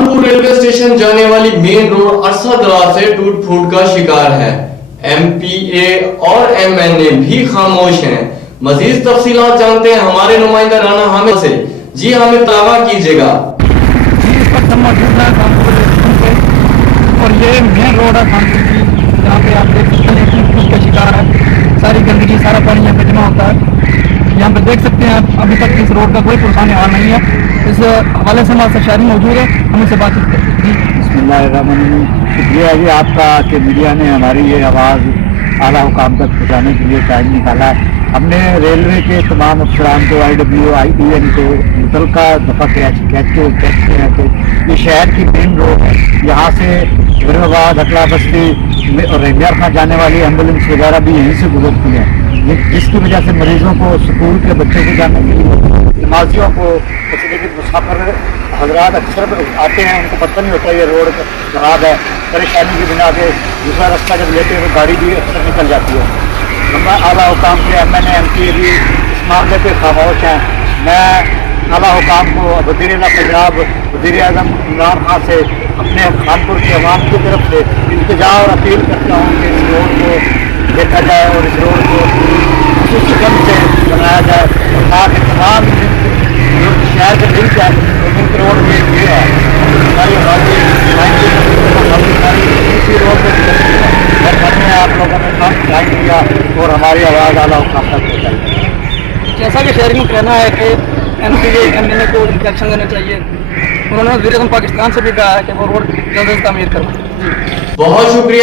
Khanpur railway station जाने वाली main road अरसा दराज से टूट फूट का शिकार है। एमपीए और एमएनए भी खामोश हैं। मजीद तफसीलात जानते हैं हमारे नुमाइंदा राना हामिद से। जी हामिद, दावा कीजिएगा। इस वक्त हम मौजूद हैं कानपुर स्टेशन पे और ये मेन रोड है कानपुर की, जहाँ पे आप देख सकते हैं टूट फूट का शिकार है। सारी गंदगी, सारा पानी यहाँ पे जमा होता है। यहाँ पे देख सकते हैं आप, अभी तक इस रोड का कोई पुरसाने हाल नहीं है। इस हवाले से हमारे साथ शायरी मौजूद है, हम उससे बातचीत करते हैं। जी बिस्मिल्लाहिर्रहमानिर्रहीम। शुक्रिया जी आपका कि मीडिया ने हमारी ये आवाज़ आला हुकाम तक पहुँचाने के लिए टाइम निकाला है। हमने रेलवे के तमाम अफसरान को, IWO, IPN को मुतलका दफ़ा कहते हैं कि ये शहर की मेन रोड है। यहाँ से फिरोजाबाद, अकला बस्ती और रेमियार खां जाने वाली एम्बुलेंस वगैरह भी यहीं से गुजरती हैं, जिसकी वजह से मरीज़ों को, स्कूल के बच्चों को जाने के लिए, नमाजियों को, लेकिन मुसाफिर हजरात अक्सर आते हैं, उनको पता नहीं होता ये रोड खराब है। परेशानी की बिना पे दूसरा रास्ता जब लेते हैं तो गाड़ी भी अक्सर निकल जाती है। हम आला हुकाम के MNA MPA भी इस मामले पर खामोश हैं। मैं आला हुकाम को, वज़ीर आला पंजाब, वज़ीर आज़म इमरान खान से अपने खानपुर के अवाम की तरफ से इल्तिजा और अपील करता हूँ कि इस रोड को देखा जाए और इस रोड को खुसूसी ढंग से बनाया जाए, ताकि तमाम शहर के दिल जाए। लिंक रोड में ये है, हमारी आबादी इसी रोड पर गुजरती है। मैं आप लोगों ने काम ध्यान दिया और हमारी आवाज़ आला हुकाम तक पहुँचाई। जैसा कि शहरी का कहना है कि MPA MNA को इंस्ट्रक्शन देना चाहिए। उन्होंने वज़ीर-ए-आज़म पाकिस्तान से भी कहा है कि वो रोड जल्द से जल्द तामीर करवाएं। बहुत शुक्रिया।